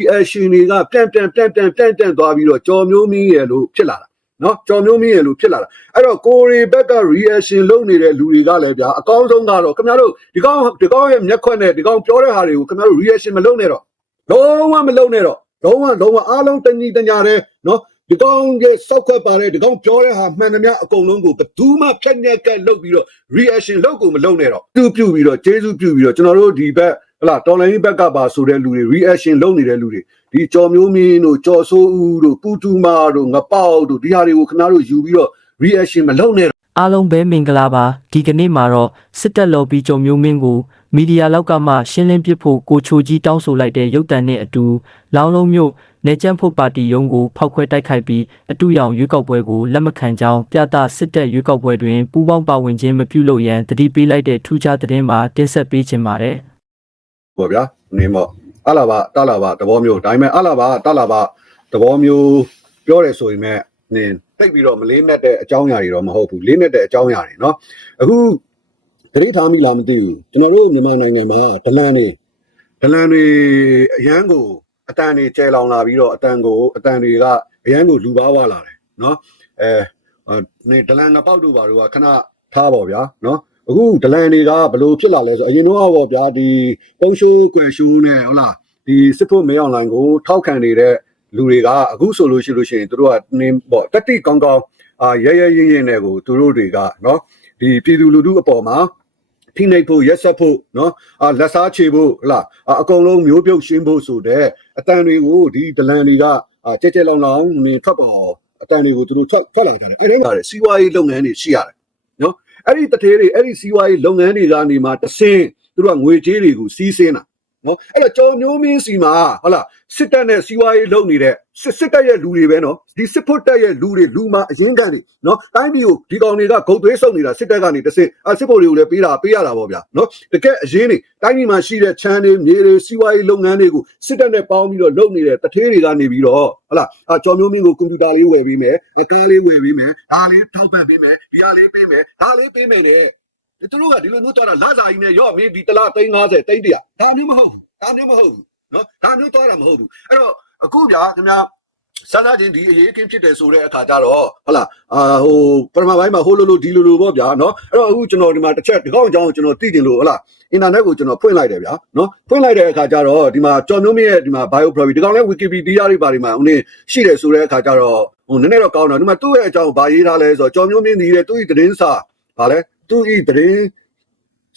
ဒီ action တွေကပြန့်ပြန့်ပြန့်ပြန့်ပြန့်ပြန့်သွားပြီးတော့ကြော်မျိုးမင်းရဲ့လို့ဖြစ်လာတာနော်ကြော်မျိုးမင်းရဲ့လို့ဖြစ်လာတာအဲ့တော့ကိုရီဘက်က reaction လုပ်နေတဲ့လူတွေကလည်းဗျာအကောင်းဆုံးကတော့ခင်ဗျားတို့ဒီကောင်ဒီကောင်ရဲ့မျက်ခွက်နဲ့ဒီကောင်ပြောတဲ့ဟာတွေကိုခင်ဗျားတို့ reaction မလုပ်နဲ့တော့လုံးဝမလုပ်နဲ့တော့လုံးဝလုံးဝအားလုံးတညီတညာတဲ့နော်ဒီကောင်ရဲ့စောက်ခွက်ပါတဲ့ဒီကောင်ပြောတဲ့ဟာမှန်သမျှအကုန်လုံးကိုဘယ်သူမှဖြတ်ညက်ကက်လုပ်ပြီးတော့ reaction လုပ်ကိုမလုပ်နဲ့တော့ပြုပြုပြီးတော့ကျေးဇူးပြုပြီးတော့ကျွန်တော်တို့ဒီဘက် ဟလာတော်လိုင်းဘက်ကပါဆိုတဲ့လူတွေ reaction လုပ်နေတဲ့လူတွေဒီကြော်မျိုးမင်းတို့ကြော်ဆိုးဦးတို့ပူတူမာတို့ငပေါက်တို့ဒီဟာတွေကိုခင်ဗျားတို့ယူပြီးတော့ reaction မလုပ်နဲ့တော့အားလုံးပဲမင်္ဂလာပါဒီကနေ့မှာတော့စစ်တပ်လော်ဘီကြုံမျိုးမင်းကိုမီဒီယာလောက်ကမှရှင်းလင်းပစ်ဖို့ကိုချိုကြီးတောင်းဆိုလိုက်တဲ့ရုပ်တံနဲ့အတူလောင်းလုံးမျိုးနေကျန်းဖို့ပါတီရုံးကိုဖောက်ခွဲတိုက်ခိုက်ပြီးအတူရောင်ရွေးကောက်ပွဲကိုလက်မခံကြောင်းပြသစစ်တပ်ရွေးကောက်ပွဲတွင်ပူးပေါင်းပါဝင်ခြင်းမပြုလုပ်ရန်တတိပေးလိုက်တဲ့ထူးခြားသတင်းမှာတင်ဆက်ပေးခြင်းပါတယ် ပေါ့ဗျာနေမော့အလာပါတလာပါသဘောမျိုးဒါပေမဲ့အလာပါတလာပါသဘောမျိုးပြောတယ်ဆိုရင်မဲ့နင်တိတ်ပြီးတော့မလေးနဲ့တဲ့အကြောင်းအရာတွေတော့မဟုတ်ဘူးလေးနဲ့တဲ့အကြောင်းအရာတွေเนาะအခုတတိထားမိလားမသိဘူးကျွန်တော်တို့မြန်မာနိုင်ငံမှာဒလန်တွေဒလန်တွေအရန်ကိုအတန်တွေကျဲလောင်လာပြီးတော့အတန်ကိုအတန်တွေကအရန်ကိုလူပါဝလာတယ်เนาะအဲနေဒလန်ငပေါက်တို့ဘာတို့ကခဏထားပါဗျာเนาะ အခုဒလန်တွေကဘလို့ဖြစ်လာလဲဆိုအရင်တော့ပေါ့ဗျာဒီပုံရှိုးကွယ်ရှိုးနဲ့ဟုတ်လားဒီစစ်ဖို့မေအောင်လိုင်းကိုထောက်ခံနေတဲ့လူတွေကအခုဆိုလို့ရှိလို့ရှိရင်တို့ကနေပေါ့တတိကောင်းကောင်းအာရရရင်ရင်တွေကိုတို့တွေကနော်ဒီပြည်သူလူထုအပေါ်မှာဖိနှိပ်ဖို့ရက်ဆက်ဖို့နော်အာလက်စားချေဖို့ဟလားအကုန်လုံးမျိုးပြုတ်ရှင်းဖို့ဆိုတဲ့အတန်တွေကိုဒီဒလန်တွေကအာကြဲကြဲလောင်လောင်နေထွက်ပေါ်အတန်တွေကိုတို့ထွက်ထွက်လာကြတယ်အဲဒီမှာစီးပွားရေးလုပ်ငန်းတွေရှိရတယ် အဲ့ဒီတထေးတွေအဲ့ဒီစီးပွားရေးလုပ်ငန်းတွေကနေမှတဆင်းသူတို့ကငွေကြေးတွေကိုစီးဆင်းတာ နော်အဲ့တော့ကြော်မျိုးမင်းစီမှာဟုတ်လားစစ်တပ်နဲ့စီးပွားရေးလုပ်နေတဲ့စစ်စစ်တပ်ရဲ့လူတွေပဲနော်ဒီစစ်ဖို့တပ်ရဲ့လူတွေလူမှာအရင်ကန်တွေနော်တိုင်းပြည်ကိုဒီကောင်တွေကဂုတ်သွေးဆုပ်နေတာစစ်တပ်ကနေတစ်စစ်အစစ်ဖို့တွေကိုလည်းပေးတာပေးရတာပေါ့ဗျာနော်တကယ်အရင်တွေတိုင်းပြည်မှာရှိတဲ့ချမ်းတွေမြေတွေစီးပွားရေးလုပ်ငန်းတွေကိုစစ်တပ်နဲ့ပေါင်းပြီးတော့လုပ်နေတဲ့တထေးတွေကနေပြီးတော့ဟုတ်လားအကြော်မျိုးမင်းကိုကွန်ပျူတာလေးဝယ်ပေးမယ်အကားလေးဝယ်ပေးမယ်ဒါလေးထောက်ပံ့ပေးမယ်ဒီဟာလေးပေးမယ်ဒါလေးပေးမယ်တဲ့ဒီ သူတို့ကဒီလိုမျိုးသွားတာလစာကြီးနဲ့ရော့မင်းဒီတလား350 300ဒါမျိုးမဟုတ်ဘူးဒါမျိုးမဟုတ်ဘူးနော်ဒါမျိုးသွားတာမဟုတ်ဘူးအဲ့တော့အခုဗျာခင်ဗျာစားစားချင်းဒီအရေးကင်းဖြစ်တယ်ဆိုတဲ့အခါကျတော့ဟုတ်လားအာဟိုပထမပိုင်းမှာဟိုလိုလိုဒီလိုလိုပေါ့ဗျာနော်အဲ့တော့အခုကျွန်တော်ဒီမှာတစ်ချက်ဒီကောင်အကြောင်းကိုကျွန်တော်သိချင်လို့ဟုတ်လားအင်တာနက်ကိုကျွန်တော်ဖွင့်လိုက်တယ်ဗျာနော်ဖွင့်လိုက်တဲ့အခါကျတော့ဒီမှာကျော်မျိုးမြင့်ရဲ့ဒီမှာ bio property ဒီကောင်လဲ wikipedia တွေပါဒီမှာဦးနေရှိတယ်ဆိုတဲ့အခါကျတော့ဟိုနည်းနည်းတော့ကောင်းတော့ဒီမှာသူ့ရဲ့အကြောင်းကိုဗာရေးထားလဲဆိုတော့ကျော်မျိုးမြင့်ဒီရဲ့သူ့ရဲ့သတင်းစာဗာလဲ သူ့ဤသတင်း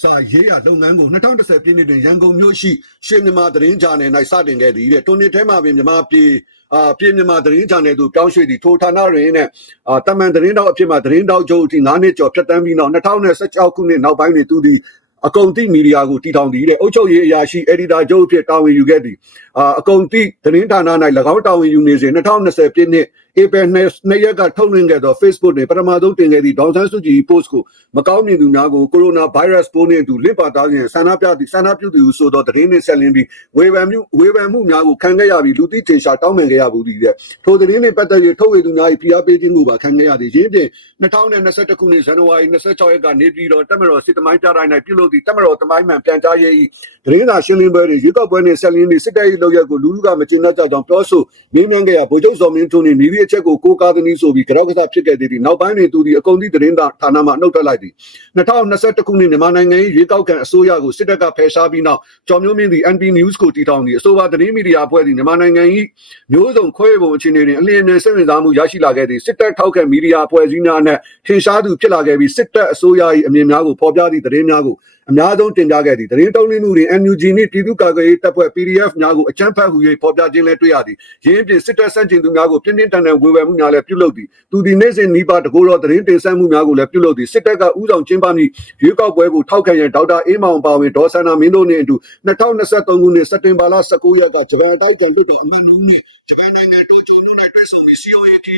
စာရေးရလုပ်ငန်းကို2010ပြည့်နှစ်တွင်ရန်ကုန်မြို့ရှိရှေးမြန်မာသတင်းဂျာနယ်၌စတင်ခဲ့သည်တဲ့တွန်နှစ်ထဲမှာပင်မြန်မာပြည်အာပြည်မြန်မာသတင်းဂျာနယ်သို့ပြောင်းရွှေ့သည့်ထိုဌာနတွင်နဲ့အာတမန်သတင်းတောက်အဖြစ်မှသတင်းတောက်ချုပ်အထိ9နှစ်ကျော်ဖြတ်တန်းပြီးနောက်2016ခုနှစ်နောက်ပိုင်းတွင်သူသည်အကုံတိမီဒီယာကိုတည်ထောင်သည်တဲ့အုပ်ချုပ်ရေးအရာရှိအက်ဒီတာချုပ်အဖြစ်တာဝန်ယူခဲ့သည်အာအကုံတိသတင်းဌာန၌၎င်းတာဝန်ယူနေစဉ်2020ပြည့်နှစ် ဧပြီနှစ်ရက်ကထုတ်လွှင့်ခဲ့သော Facebook တွင်ပထမဆုံးတင်ခဲ့သည့်ဒေါန်ဆန်းစုကြည် post ကိုမကောင်းမြင်သူများကိုကိုရိုနာဗိုင်းရပ်စ်ပိုးနှင့်အတူလင့်ပါတားခြင်းဆန္ဒပြသည့်ဆန္ဒပြုသူဆိုသောသတင်းနှင့်ဆက်လင်းပြီးဝေဖန်မှုဝေဖန်မှုများကိုခံခဲ့ရပြီးလူသိတင်ရှာတောင်းပန်ခဲ့ရဘူးသည်တဲ့ထိုသတင်းနှင့်ပတ်သက်၍ထုတ်ဝေသူများ၏ဖိအားပေးခြင်းကိုပါခံခဲ့ရသည်ရင်းဖြင့်2021ခုနှစ်ဇန်နဝါရီ26ရက်ကနေပြည်တော်တက်မတော်စစ်တမိုင်းကြားတိုင်း၌ပြုလုပ်သည့်တက်မတော်တမိုင်းမှန်ပြန်ကြားရေး၏သတင်းစာရှင်းလင်းပွဲတွင်ရွေးကောက်ပွဲနှင့်ဆက်လင်းသည့်စစ်တပ်၏လုပ်ရက်ကိုလူလူကမကျေနပ်ကြကြောင်းပြောဆိုမင်းမြန်းခဲ့ရာဗိုလ်ချုပ်စော်မင်းထွန်းနှင့်မိမိအချက်ကိုကိုးကားသည်နည်းဆိုပြီးကြောက်ကစားဖြစ်ခဲ့သည်နောက်ပိုင်းတွင်သူသည်အကုန်သည့်သတင်းသားဌာနမှနှုတ်ထွက်လိုက်သည်2021ခုနှစ်မြန်မာနိုင်ငံ၏ရွေးကောက်ခံအစိုးရကိုစစ်တပ်ကဖယ်ရှားပြီးနောက်ကျော်မျိုးမင်းသည် NP News ကိုတည်ထောင်သည်အဆိုပါသတင်းမီဒီယာအဖွဲ့သည်မြန်မာနိုင်ငံ၏မျိုးစုံခွဲပုံအခြေအနေတွင်အလင်းအမြန်စိတ်ဝင်စားမှုရရှိလာခဲ့သည်စစ်တပ်ထောက်ခံမီဒီယာအဖွဲ့အစည်းများနဲ့ထင်ရှားသူဖြစ်လာခဲ့ပြီးစစ်တပ်အစိုးရ၏အမြင်များကိုဖော်ပြသည့်သတင်းများကို အများဆုံးတင်ပြခဲ့သည်သတင်းတုံးလင်းမှုတွင် NUG နှင့်ပြည်သူ့ကာကွယ်ရေးတပ်ဖွဲ့ PDF များကိုအကြမ်းဖက်ဟူ၍ဖော်ပြခြင်းလည်းတွေ့ရသည်ရင်းပြင်စစ်တပ်ဆန့်ကျင်သူများကိုပြင်းပြင်းထန်ထန်ဝေဖန်မှုများလည်းပြုလုပ်သည်သူသည်နေ့စဉ်နီးပါးတကောတော်သတင်းတင်ဆက်မှုများကိုလည်းပြုလုပ်သည်စစ်တပ်ကဥဆောင်ကျင်းပမည့်ရွေးကောက်ပွဲကိုထောက်ခံရန်ဒေါက်တာအေးမောင်ပါဝင်ဒေါ်ဆန္ဒမင်းတို့နှင့်အတူ2023ခုနှစ်စက်တင်ဘာလ19ရက်ကဂျပန်တိုက်ကြံလွတ်တဲ့အမတ်နူးနှင့်ဂျပန်နိုင်ငံတိုကျိုမြို့နယ်တွေ့ဆုံပြီးစီယုံရခီ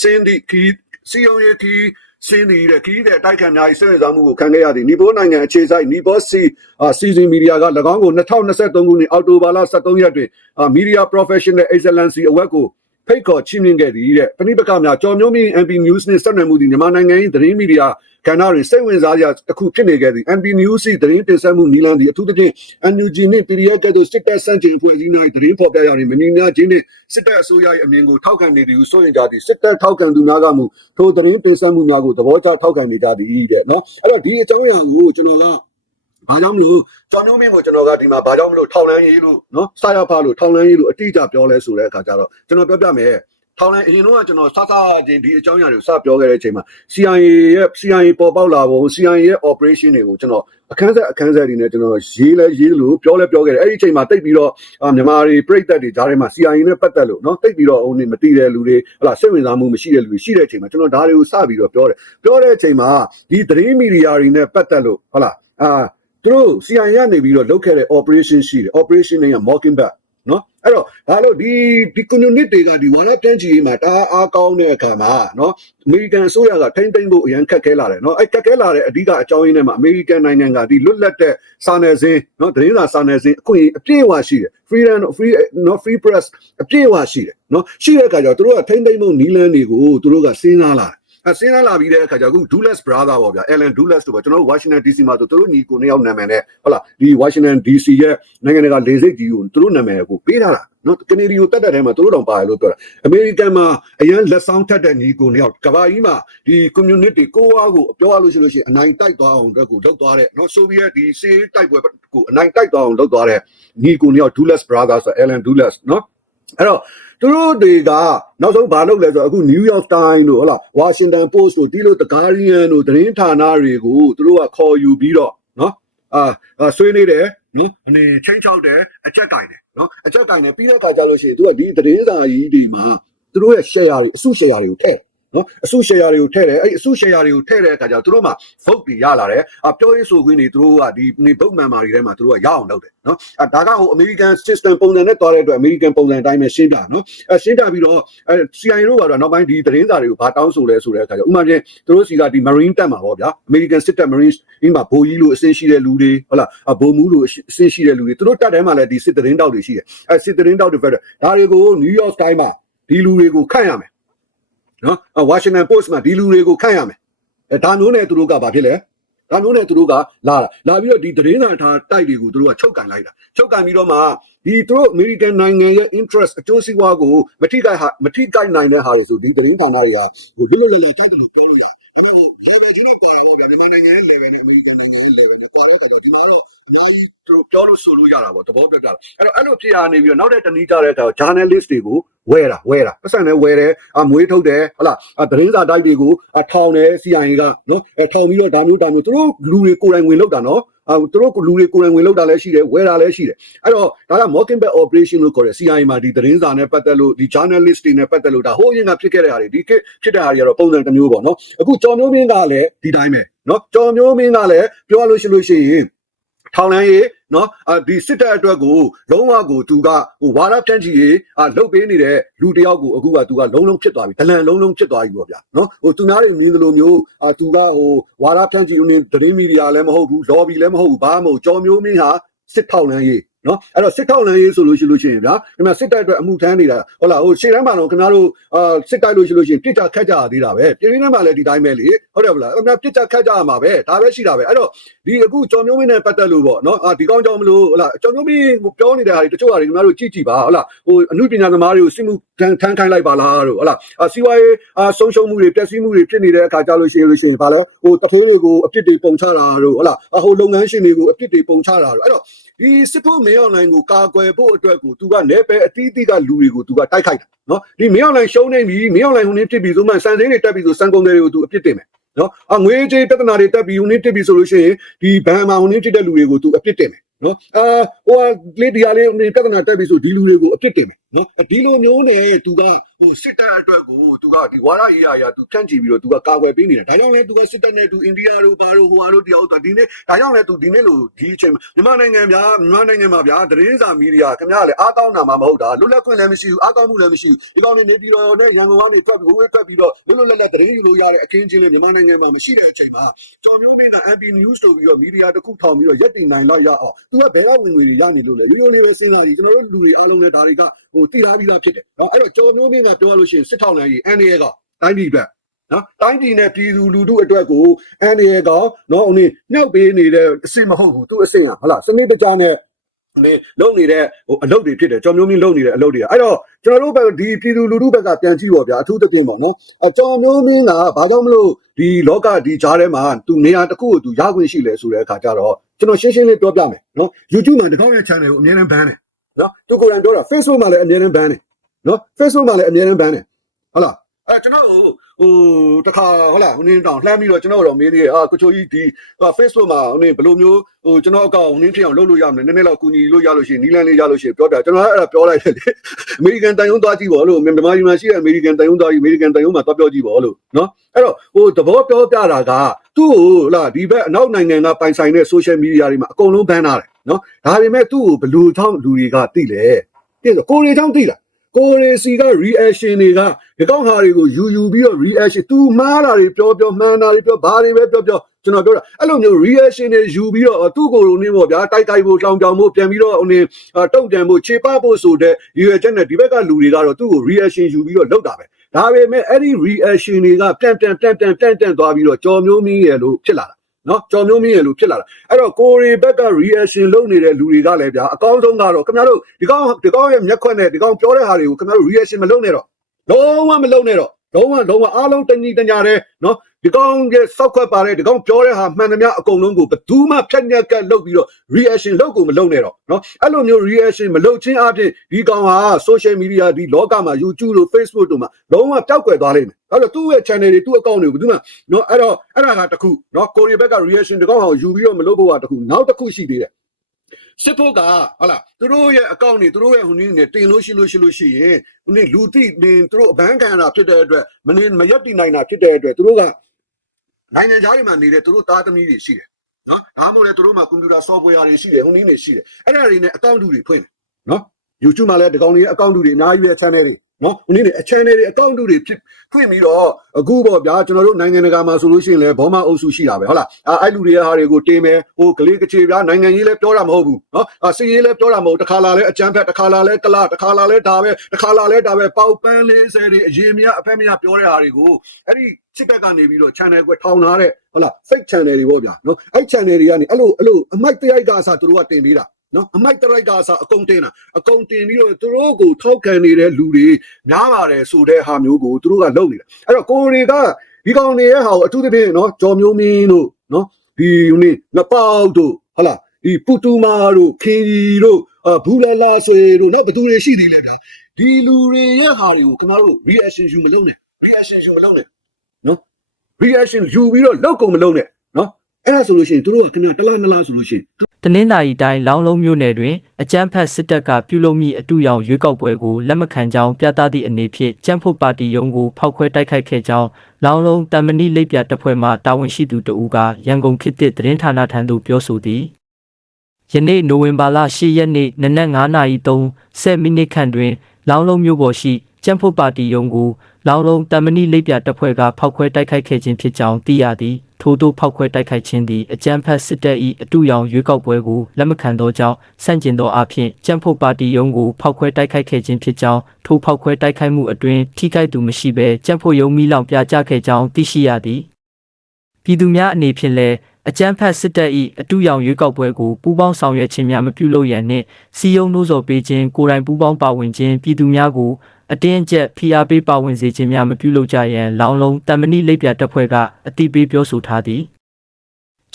စင်းဒီခီစီယုံရခီ စင်းဒီတဲ့ခီးတဲ့တိုက်ခံများ၏စိတ်ဝင်စားမှုကိုခံခဲ့ရသည်နီပိုးနိုင်ငံအခြေစိုက်နီပိုးစီစီဇင်မီဒီယာက၎င်းကို2023ခုနှစ်အောက်တိုဘာလ23ရက်တွင်မီဒီယာ professional excellency award ကို ဖိတ်ခေါ်ချီးမြှင့်ခဲ့သည်တဲ့ပဏိပကများကြော်မျိုးမင်း MP News နဲ့ဆက်နွယ်မှုသည်မြန်မာနိုင်ငံ၏သတင်းမီဒီယာကဏ္ဍတွင်စိတ်ဝင်စားစရာတစ်ခုဖြစ်နေခဲ့သည် MP News ၏သတင်းတင်ဆက်မှုနီလန်သည်အထူးသဖြင့် NUG နှင့် PDF ကဲ့သို့စစ်တပ်စန့်ကျင်အဖွဲ့အစည်းများ၏သတင်းဖော်ပြရာတွင်မညီမျှခြင်းနှင့်စစ်တပ်အစိုးရ၏အမြင်ကိုထောက်ခံနေသည်ဟုဆိုရင်ကြသည်စစ်တပ်ထောက်ခံသူများကမူထိုသတင်းတင်ဆက်မှုများကိုသဘောကျထောက်ခံနေကြသည်တဲ့နော်အဲ့တော့ဒီအကြောင်းအရာကိုကျွန်တော်က ဘာကြောင့်မလို့ကြောင်မျိုးမင်းကိုကျွန်တော်ကဒီမှာဘာကြောင့်မလို့ထောင်လန်းရေးလို့နော်ဆရာဖာလို့ထောင်လန်းရေးလို့အတိအကျပြောလဲဆိုတဲ့အခါကျတော့ကျွန်တော်ပြောပြမယ်ထောင်လန်းအရင်တော့ကျွန်တော်စကားချင်းဒီအကြောင်းအရာတွေကိုစပြောခဲ့တဲ့အချိန်မှာ CIA ရဲ့ CIA ပေါ်ပေါက်လာပုံ CIA ရဲ့ operation တွေကိုကျွန်တော်အခန်းဆက်အခန်းဆက်တွေနဲ့ကျွန်တော်ရေးလဲရေးလို့ပြောလဲပြောခဲ့တယ်အဲ့ဒီအချိန်မှာတိတ်ပြီးတော့အာမြန်မာတွေပြိတ်သက်တွေကြားထဲမှာ CIA နဲ့ပတ်သက်လို့နော်တိတ်ပြီးတော့ဟိုနေမတည်တဲ့လူတွေဟလာစိတ်ဝင်စားမှုမရှိတဲ့လူတွေရှိတဲ့အချိန်မှာကျွန်တော်ဒါတွေကိုစပြီးတော့ပြောတယ်ပြောတဲ့အချိန်မှာဒီသတင်းမီဒီယာတွေနဲ့ပတ်သက်လို့ဟလာအာ သူတို့ CIA ကနေပြီးတော့လုပ်ခဲ့တဲ့ operation ရှိတယ် operation တွေက mockingbird နော်အဲ့တော့ဒါလို့ဒီဒီ community တွေကဒီဝါလာတန်းကြီးမှာတအားအားကောင်းတဲ့အခါမှာနော်အမေရိကန်အစိုးရကထိမ့်သိမ့်ဖို့အရန်ခက်ခဲလာတယ်နော်အဲ့ခက်ခဲလာတဲ့အဓိကအကြောင်းရင်းထဲမှာအမေရိကန်နိုင်ငံကဒီလွတ်လပ်တဲ့စာနယ်ဇင်းနော်သတင်းစာစာနယ်ဇင်းအခွင့်အရေးအပြည့်အဝရှိတယ် freedom free နော် free press အပြည့်အဝရှိတယ်နော်ရှိတဲ့အခါကျတော့သူတို့ကထိမ့်သိမ့်ဖို့နီးလန်းတွေကိုသူတို့ကစဉ်းစားလာတယ်အ စင်းလာလာပြီးတဲ့အခါကျအခု Dulles brother ပေါ့ဗျာ Ellen Dulles တို့ပေါ့ကျွန်တော်တို့ Washington DC မှာဆိုသူတို့ညီကိုနှစ်ယောက်နာမည်နဲ့ဟုတ်လားဒီ Washington DC ရဲ့နိုင်ငံတကာလေဆိပ်ကြီးကိုသူတို့နာမည်ကိုပေးထားတာနော်ကနေဒီကိုတက်တဲ့ထဲမှာသူတို့တောင်ပါတယ်လို့ပြောတာအမေရိကန်မှာအရင်လက်ဆောင်ထက်တဲ့ညီကိုနှစ်ယောက်ကဘာကြီးမှာဒီ community ကိုဝါကိုပြောရလို့ရှိလို့ရှိရင်အနိုင်တိုက်သွားအောင်အတွက်ကိုလုပ်သွားတဲ့နော်ဆိုဗီယက်ဒီစေးတိုက်ပွဲကိုအနိုင်တိုက်သွားအောင်လုပ်သွားတဲ့ညီကိုနှစ်ယောက် Dulles brother ဆို Ellen Dulles နော် အဲ့တော့သူတို့တွေကနောက်ဆုံးဘာလုပ်လဲဆိုတော့အခု New York Times တို့ဟုတ်လား Washington Post တို့ဒီလို The Guardian တို့သတင်းဌာနတွေကိုသူတို့ကခေါ်ယူပြီးတော့နော်အာအာဆွေးနေတယ်နော်အနေချင်းချောက်တယ်အကြက်ကင်တယ်နော်အကြက်ကင်တယ်ပြီးတဲ့အခါကျလို့ရှိရင်သူကဒီသတင်းစာကြီးတွေမှာသူတို့ရဲ့ share တွေအစု share တွေကိုထည့် နော်အစု share တွေကိုထည့်တယ်အဲ့ဒီအစု share တွေကိုထည့်တဲ့အခါကျတော့သူတို့မှာ vote တွေရလာတယ်အပြောရေးဆိုခွင့်တွေသူတို့ကဒီနေ vote member တွေထဲမှာသူတို့ကရအောင်လုပ်တယ်နော်အဒါကဟို American system ပုံစံနဲ့တွားတဲ့အတွက် American ပုံစံအတိုင်းပဲရှင်းပြနော်အဲရှင်းပြပြီးတော့အဲ CIA တို့ကတော့နောက်ပိုင်းဒီသတင်းစာတွေကိုဘာတောင်းဆိုလဲဆိုတဲ့အခါကျဥပမာချင်းသူတို့စီကဒီ Marine တက်မှာပေါ့ဗျာ American စစ်တပ် Marine အင်းမှာဘိုးကြီးလို့အဆင့်ရှိတဲ့လူတွေဟုတ်လားဘိုးမူးလို့အဆင့်ရှိတဲ့လူတွေသူတို့တက်ထဲမှာလည်းဒီစစ်သတင်းတောက်တွေရှိတယ်အဲစစ်သတင်းတောက်တွေပဲဒါတွေကို New York Times မှာဒီလူတွေကိုခန့်ရမယ် နော် Washington Post မှာဒီလူတွေကိုခန့်ရမယ်အဲဒါမျိုးနဲ့သူတို့ကဘာဖြစ်လဲဒါမျိုးနဲ့သူတို့ကလာတာလာပြီးတော့ဒီသတင်းစာထားတိုက်တွေကိုသူတို့ကချုပ်ကန်လိုက်တာချုပ်ကန်ပြီးတော့မှဒီသူတို့ American နိုင်ငံရဲ့ interest အကျိုးစီးပွားကိုမထိခိုက်ဟာမထိခိုက်နိုင်တဲ့ဟာတွေဆိုဒီသတင်းဌာနတွေကဟိုလွတ်လွတ်လပ်လပ်တောက်တယ်လို့ပြောလို့ရတယ်။ ဒါတော့ level ချင်းနဲ့ပါရောဗျာမြန်မာနိုင်ငံရဲ့ level နဲ့ American နိုင်ငံရဲ့ level နဲ့ပါတော့တော့ဒီမှာတော့အများကြီးသူတို့ပြောလို့ဆိုလို့ရတာပေါ့သဘောပြောပြတာ။အဲ့တော့အဲ့လိုဖြစ်ရနေပြီးတော့နောက်တဲ့တနည်းကြတဲ့အခါ journalist တွေကိုဝဲတာဝဲတာပတ်စံနဲ့ဝဲတယ်အမွေးထုတ်တယ်ဟုတ်လားအသတင်းစာတိုက်တွေကိုအထောင်တယ် CIA ကနော်အဲထောင်ပြီးတော့ဒါမျိုးဒါမျိုးသူတို့လူတွေကိုယ်တိုင်ဝင်လောက်တာနော် အဲသူတို့လူတွေကိုယ်တိုင်ဝင်လောက်တာလည်းရှိတယ်ဝဲတာလည်းရှိတယ်အဲ့တော့ဒါက Mockingbird operation လို့ခေါ်တယ် CIA မှာဒီသတင်းစာနဲ့ပတ်သက်လို့ဒီ journalist တွေနဲ့ပတ်သက်လို့ဒါဟိုးရင်ကဖြစ်ခဲ့တဲ့ဟာတွေဒီခေတ်ဖြစ်တဲ့ဟာတွေကတော့ပုံစံတစ်မျိုးပေါ့နော်အခုကျော်မျိုးမင်းကလည်းဒီတိုင်းပဲနော်ကျော်မျိုးမင်းကလည်းပြောရလို့ရှိလို့ရှိရင် ထောင်လန်းရေးနော်အာဒီစစ်တပ်အတွက်ကိုလုံးဝကိုသူကဟိုဝါရဖြန့်ချီရေးအာလုတ်ပေးနေတဲ့လူတစ်ယောက်ကိုအခုကသူကလုံးလုံးဖြစ်သွားပြီဒလန်လုံးလုံးဖြစ်သွားပြီပေါ့ဗျာနော်ဟိုသူများတွေမြင်သလိုမျိုးအာသူကဟိုဝါရဖြန့်ချီဦးနေသတင်းမီဒီယာလည်းမဟုတ်ဘူး lobby လည်းမဟုတ်ဘူးဘာမှမဟုတ်ကြော်မျိုးမင်းဟာစစ်ထောက်လန်းရေး နော်အဲ့တော့စစ်ထောက်လန်းရေးဆိုလို့ရှိလို့ရှိရင်ဗျာဒီမှာစစ်တပ်အတွက်အမှုထမ်းနေတာဟုတ်လားဟိုရှေ့တန်းမှာတော့ခင်ဗျားတို့အာစစ်တိုက်လို့ရှိလို့ရှိရင်ပြစ်ချခတ်ကြရသေးတာပဲပြည်ရင်းထဲမှာလည်းဒီတိုင်းပဲလေဟုတ်တယ်ဗလားအဲ့ဒါပြစ်ချခတ်ကြရမှာပဲဒါပဲရှိတာပဲအဲ့တော့ဒီအခုကြော်မျိုးမင်းနဲ့ပတ်သက်လို့ပေါ့နော်အာဒီကောင်းကြောင့်မလို့ဟုတ်လားကြော်မျိုးမင်းကိုပြောနေတဲ့ဟာတွေတချို့ဟာတွေခင်ဗျားတို့ကြည့်ကြည့်ပါဟုတ်လားဟိုအမှုပညာသမားတွေကိုစစ်မှုထမ်းထမ်းခိုင်းလိုက်ပါလားတို့ဟုတ်လားအာစီဝါရေးအာဆုံးရှုံးမှုတွေပျက်စီးမှုတွေဖြစ်နေတဲ့အခါကြလို့ရှိရင်လို့ရှိရင်ဗာလဲဟိုတထေးတွေကိုအပြစ်တွေပုံချတာတို့ဟုတ်လားအဟိုလုပ်ငန်းရှင်တွေကိုအပြစ်တွေပုံချတာတို့အဲ့တော့ ဒီစစ်ဖို့မင်းအွန်လိုင်းကိုကာကွယ်ဖို့အတွက်ကိုသူကနေပဲအတီးတီးကလူတွေကိုသူကတိုက်ခိုက်တာနော်ဒီမင်းအွန်လိုင်းရှုံးနေပြီမင်းအွန်လိုင်းဟိုနေ့ဖြစ်ပြီဆိုမှစံစင်းတွေတက်ပြီဆိုစံကုန်တွေကိုသူအပြစ်တင်မယ်နော်အငွေကြေးပြဿနာတွေတက်ပြီဟိုနေ့တက်ပြီဆိုလို့ရှိရင်ဒီဘဏ်မှာဟိုနေ့ဖြစ်တဲ့လူတွေကိုသူအပြစ်တင်မယ်နော်အာဟိုလေဒီယာလေးပြဿနာတက်ပြီဆိုဒီလူတွေကိုအပြစ်တင်မယ် နော်ဒီလိုမျိုးနဲ့သူကဟိုစစ်တပ်အတွက်ကိုသူကဒီဝါရရေးရာရာသူဖြန့်ချီပြီးတော့သူကကာကွယ်ပေးနေတယ်ဒါကြောင့်လဲသူကစစ်တပ်နဲ့သူအိန္ဒိယတို့ဘာတို့ဟိုဟာတို့တယောက်တော့ဒီနေ့ဒါကြောင့်လဲသူဒီနေ့လို့ဒီအချိန်မြန်မာနိုင်ငံဗျာမြန်မာနိုင်ငံမှာဗျာသတင်းစာမီဒီယာခင်ဗျားလည်းအားကောင်းတာမှမဟုတ်တာလွတ်လပ်ခွင့်လည်းမရှိဘူးအားကောင်းမှုလည်းမရှိဘူးဒီကောင်နေနေပြီးတော့ရန်ကုန်ကနေထွက်ပြီးဟိုဝေးထွက်ပြီးတော့လွတ်လွတ်လပ်လပ်သတင်းယူလို့ရတဲ့အခင်းချင်းလေးမြန်မာနိုင်ငံမှာမရှိတဲ့အချိန်မှာကျော်မျိုးမင်းက MP News တို့ပြီးတော့မီဒီယာတစ်ခုထောင်ပြီးတော့ရက်တင်နိုင်လောက်ရအောင်သူကဘယ်ကဝင်ငွေတွေရနေလို့လဲရိုးရိုးလေးပဲစဉ်းစားကြည့်ကျွန်တော်တို့လူတွေအားလုံးလည်းဒါတွေက ဟိုတည်လာပြီးသားဖြစ်တယ်နော်အဲ့တော့ကျော်မျိုးမင်းကပြောရလို့ရှိရင်စစ်ထောက်လိုင်းကြီးအန်ဒီရဲကတိုင်းပြည်အတွက်နော်တိုင်းပြည်နဲ့ပြည်သူလူထုအတွက်ကိုအန်ဒီရဲကနော်ဦးနေနှောက်ပေးနေတဲ့အစ်စ်မဟုတ်ဘူးသူအစ်စ်ကဟုတ်လားစနစ်တကျနဲ့လေလုံနေတဲ့ဟိုအလုပ်တွေဖြစ်တယ်ကျော်မျိုးမင်းလုံနေတဲ့အလုပ်တွေအဲ့တော့ကျွန်တော်တို့ဘက်ဒီပြည်သူလူထုဘက်ကပြန်ကြည့်ပေါ့ဗျာအထူးသဖြင့်ပေါ့နော်အကျော်မျိုးမင်းကဘာကြောင့်မလို့ဒီလောကဒီကြားထဲမှာသူနေရာတစ်ခုကိုသူရခွင့်ရှိလဲဆိုတဲ့အခါကျတော့ကျွန်တော်ရှင်းရှင်းလေးပြောပြမယ်နော် YouTube မှာတကောက်ရဲ့ channel ကိုအများနဲ့ ban တယ် နော်သူကိုယ်တိုင်ပြောတာ Facebook မှာလည်းအများနဲ့ ban တယ်နော် Facebook မှာလည်းအများနဲ့ ban တယ်ဟုတ်လားအဲကျွန်တော်ဟိုဟိုတခါဟုတ်လားဟိုနင်းတောင်လှမ်းပြီးတော့ကျွန်တော်တော့မေးနေတယ်အာကိုချိုကြီးဒီ Facebook မှာဟိုနင်းဘယ်လိုမျိုးဟိုကျွန်တော်အကောင့်ဟိုနင်းဖြစ်အောင်လုပ်လို့ရမလဲနည်းနည်းတော့ကူညီလို့ရလို့ရှိရင်နီလန်းလေးရလို့ရှိရင်ပြောပြကျွန်တော်အဲ့ဒါပြောလိုက်တယ်လေအမေရိကန်တန်ယုံသွားကြည့်ပေါ့လို့မြန်မာပြည်မှာရှိတဲ့အမေရိကန်တန်ယုံသွားကြည့်အမေရိကန်တန်ယုံမှာသွားပြောကြည့်ပေါ့လို့နော်အဲ့တော့ဟိုသဘောပြောပြတာကသူ့ကိုလာဒီဘက်အနောက်နိုင်ငံကပိုင်ဆိုင်တဲ့ social media တွေမှာအကုန်လုံး ban ထားတယ် နော်ဒါပေမဲ့သူ့ကိုဘယ်လိုချောင်းလူတွေကသိလဲသိဆိုကိုရီချောင်းသိလားကိုရီစီက reaction တွေကဒီကောက်ဟာတွေကိုယူယူပြီးတော့ reaction သူမှားတာတွေပြောပြောမှန်တာတွေပြောဘာတွေပဲပြောပြောကျွန်တော်ပြောတာအဲ့လိုမျိုး reaction တွေယူပြီးတော့သူ့ကိုယ်လိုနေပေါ့ဗျာတိုက်တိုက်ဖို့တောင်းတောင်းဖို့ပြန်ပြီးတော့ဟိုနေတုံ့ပြန်ဖို့ခြေပဖို့ဆိုတဲ့ရည်ရွယ်ချက်နဲ့ဒီဘက်ကလူတွေကတော့သူ့ကို reaction ယူပြီးတော့လုပ်တာပဲဒါပေမဲ့အဲ့ဒီ reaction တွေကပြန်ပြန်ပြန်ပြန်ပြန်ပြန်သွားပြီးတော့ကြော်မျိုးမင်းရလို့ဖြစ်လာတာ နော်ကြော်မျိုးမင်းရလို့ဖြစ်လာတာအဲ့တော့ကိုရီဘက်က reaction လုပ်နေတဲ့လူတွေကလည်းဗျာအကောင်းဆုံးကတော့ခင်ဗျားတို့ဒီကောင်ဒီကောင်ရဲ့မျက်ခွက်နဲ့ဒီကောင်ပြောတဲ့ဟာတွေကိုခင်ဗျားတို့ reaction မလုပ်နဲ့တော့လုံးဝမလုပ်နဲ့တော့ လုံးဝလုံးဝအားလုံးတညီတညာတဲ့နော်ဒီကောင်ရဲ့စောက်ခွက်ပါတဲ့ဒီကောင်ပြောတဲ့ဟာမှန်သမျှအကုန်လုံးကိုဘယ်သူမှဖြတ်ညက်ကတ်လုပ်ပြီးတော့ reaction လုပ်ကိုမလုပ်နဲ့တော့နော်အဲ့လိုမျိုး reaction မလုပ်ချင်းအပြင်ဒီကောင်ဟာ social media ဒီလောကမှာ YouTube တို့ Facebook တို့မှာလုံးဝပျောက်ကွယ်သွားလိမ့်မယ်အဲ့တော့သူ့ရဲ့ channel တွေသူ့ account တွေကိုဘယ်သူမှနော်အဲ့တော့အဲ့ဒါကတစ်ခုနော်ကိုရီဘက်က reaction ဒီကောင်ဟာယူပြီးတော့မလုပ်ဖို့ကတစ်ခုနောက်တစ်ခုရှိသေးတယ် စစ်ဖို့ကဟုတ်လားသူတို့ရဲ့ account တွေသူတို့ရဲ့ဟိုနည်းနဲ့တင်လို့ရှိလို့ရှိလို့ရှိရင်ဟိုနည်းလူသိတင်သူတို့အဘန်းခံတာဖြစ်တဲ့အတွက်မနေမရက်တည်နိုင်တာဖြစ်တဲ့အတွက်သူတို့ကနိုင်ငံသားတွေမှာနေတဲ့သူတို့သားသမီးတွေရှိတယ်နော်ဒါမှမဟုတ်လေသူတို့မှာကွန်ပျူတာ software တွေရှိတယ်ဟိုနည်းနေရှိတယ်အဲ့ဒါတွေနဲ့ account တွေဖွင့်တယ်နော် YouTube မှာလည်းဒီကောင်တွေ account တွေအများကြီးပဲ channel တွေ နော်ဟိုနည်းနေ channel တွေ account တွေဖြစ်ဖွင့်ပြီးတော့အခုပေါ့ဗျာကျွန်တော်တို့နိုင်ငံတကာမှာဆိုလို့ရှိရင်လည်းဘောမအုပ်စုရှိတာပဲဟုတ်လားအဲအဲ့လူတွေရဲ့ဟာတွေကိုတင်မယ်ဟိုကလေးကချေဗျာနိုင်ငံကြီးလည်းပြောတာမဟုတ်ဘူးနော်အစီရေးလည်းပြောတာမဟုတ်တခါလာလဲအကြမ်းဖက်တခါလာလဲကလာတခါလာလဲဒါပဲတခါလာလဲဒါပဲပေါက်ပန်း40တွေအရေးမရအဖက်မရပြောတဲ့ဟာတွေကိုအဲ့ဒီစစ်တပ်ကနေပြီးတော့ channel ကွထောင်ထားတဲ့ဟုတ်လား fake channel တွေပေါ့ဗျာနော်အဲ့ channel တွေကနေအဲ့လိုအဲ့လိုအမိုက်တရိုက်ကစားသူတို့ကတင်ပေးတာ နော်အမိုက်တရိုက်ကစားအကုန်တင်တာအကုန်တင်ပြီးတော့သူတို့ကိုထောက်ခံနေတဲ့လူတွေများပါတယ်ဆိုတဲ့ဟာမျိုးကိုသူတို့ကလုပ်နေတာအဲ့တော့ကိုရီကဒီကောင်တွေရဲ့ဟာကိုအထူးသဖြင့်နော်ကြော်မျိုးမင်းတို့နော်ဒီဟိုနေငပေါက်တို့ဟုတ်လားဒီပူတူမာတို့ခင်ကြီးတို့အဘူးလာလာဆွေတို့နော်ဘသူတွေရှိသေးလဲဗျာဒီလူတွေရဲ့ဟာတွေကိုခင်ဗျားတို့ reaction ယူမလုပ်နဲ့ reaction ယူမလုပ်နဲ့နော် reaction ယူပြီးတော့လောက်ကုန်မလုပ်နဲ့နော်အဲ့ဒါဆိုလို့ရှိရင်သူတို့ကခဏတလားနလားဆိုလို့ရှိရင် တနင်္လာရီတိုင်းလောင်းလုံးမြို့နယ်တွင်အကြမ်းဖက်စစ်တပ်ကပြုလုပ်မိအတူရောင်ရွေးကောက်ပွဲကိုလက်မခံကြောင်းပြသသည့်အနေဖြင့်ကြမ်းဖို့ပါတီရုံးကိုဖောက်ခွဲတိုက်ခိုက်ခဲ့ကြောင်းလောင်းလုံးတမဏိလိပ်ပြတပ်ဖွဲ့မှတာဝန်ရှိသူတဦးကရန်ကုန်ခေတ်သစ်သတင်းဌာနထံသို့ပြောဆိုသည်ယနေ့နိုဝင်ဘာလ10ရက်နေ့နနက်9:30မိနစ်ခန့်တွင် လောင်းလုံးမြို့ပေါ်ရှိကြမ်းဖို့ပါတီရုံးကိုလောင်းလုံးတမဏိလိပ်ပြတပ်ဖွဲ့ကဖောက်ခွဲတိုက်ခိုက်ခဲ့ခြင်းဖြစ်ကြောင်းသိရသည် ထို့သို့ဖောက်ခွဲတိုက်ခိုက်ခြင်းသည်အကြမ်းဖက်စစ်တပ်၏အတူရောင်ရွေးကောက်ပွဲကိုလက်မခံသောကြောင့်ဆန့်ကျင်သောအဖြစ်ကြမ်းဖို့ပါတီရုံးကိုဖောက်ခွဲတိုက်ခိုက်ခဲ့ခြင်းဖြစ်ကြောင်းထိုဖောက်ခွဲတိုက်ခိုက်မှုအတွင်းထိခိုက်သူမရှိဘဲကြမ်းဖို့ရုံးမီလောင်ပြကြခဲ့ကြောင်းသိရှိရသည်ပြည်သူများအနေဖြင့်လည်းအကြမ်းဖက်စစ်တပ်၏အတူရောင်ရွေးကောက်ပွဲကိုပူးပေါင်းဆောင်ရွက်ခြင်းများမပြုလုပ်ရန်နှင့်စီယုံနှိုးဆော်ပေးခြင်းကိုယ်တိုင်ပူးပေါင်းပါဝင်ခြင်းပြည်သူများကို အတင်းအကျပ်ဖိအားပေးပါဝင်စေခြင်းများမပြုလုပ်ကြရန်လောင်းလုံးတမဏိလိပ်ပြတပ်ဖွဲ့ကအတိပေးပြောဆိုထားသည်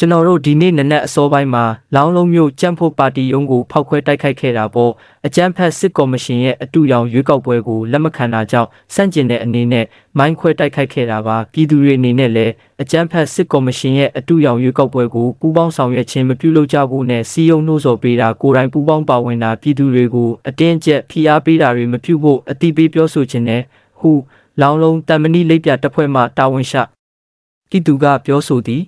ကျွန်တော်တို့ဒီနေ့နနက်အစောပိုင်းမှာလောင်းလုံးမြို့ကြံ့ဖို့ပါတီရုံးကိုဖောက်ခွဲတိုက်ခိုက်ခဲ့တာပေါ့အကြမ်းဖက်စစ်ကော်မရှင်ရဲ့အတူရောင်ရွေးကောက်ပွဲကိုလက်မခံတာကြောင့်စန့်ကျင်တဲ့အနေနဲ့မိုင်းခွဲတိုက်ခိုက်ခဲ့တာပါပြည်သူတွေအနေနဲ့လည်းအကြမ်းဖက်စစ်ကော်မရှင်ရဲ့အတူရောင်ရွေးကောက်ပွဲကိုပူးပေါင်းဆောင်ရွက်ခြင်းမပြုလုပ်ကြဖို့နဲ့စီယုံနှိုးဆော်ပေးတာကိုယ်တိုင်ပူးပေါင်းပါဝင်တာပြည်သူတွေကိုအတင်းအကျပ်ဖိအားပေးတာတွေမပြုဖို့အတိပေးပြောဆိုခြင်းနဲ့ဟုလောင်းလုံးတမဏိလိပ်ပြတပ်ဖွဲ့မှတာဝန်ရှိပြည်သူကပြောဆိုသည်